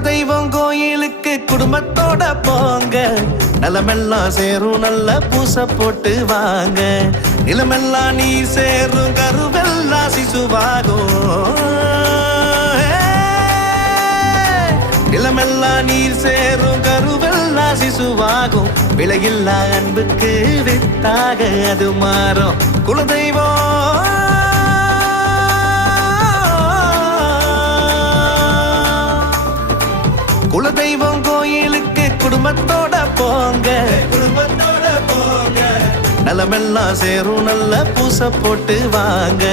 குலதெய்வம் கோயிலுக்கு குடும்பத்தோட போங்க, நலமெல்லாம் சேரும் நல்ல பூச போட்டு வாங்க. நிலமெல்லாம் நீர் சேரும் கருவெல்லாம் சிசுவாகும். நிலமெல்லாம் நீர் சேரும் கருவெல்லாம் சிசுவாகும். விலையில்லா அன்புக்கு வித்தாக அது மாறும். குலதெய்வம் குலதெய்வம் கோயிலுக்கு குடும்பத்தோட போங்க, நலமெல்லாம் சேரும் நல்ல பூச போட்டு வாங்க.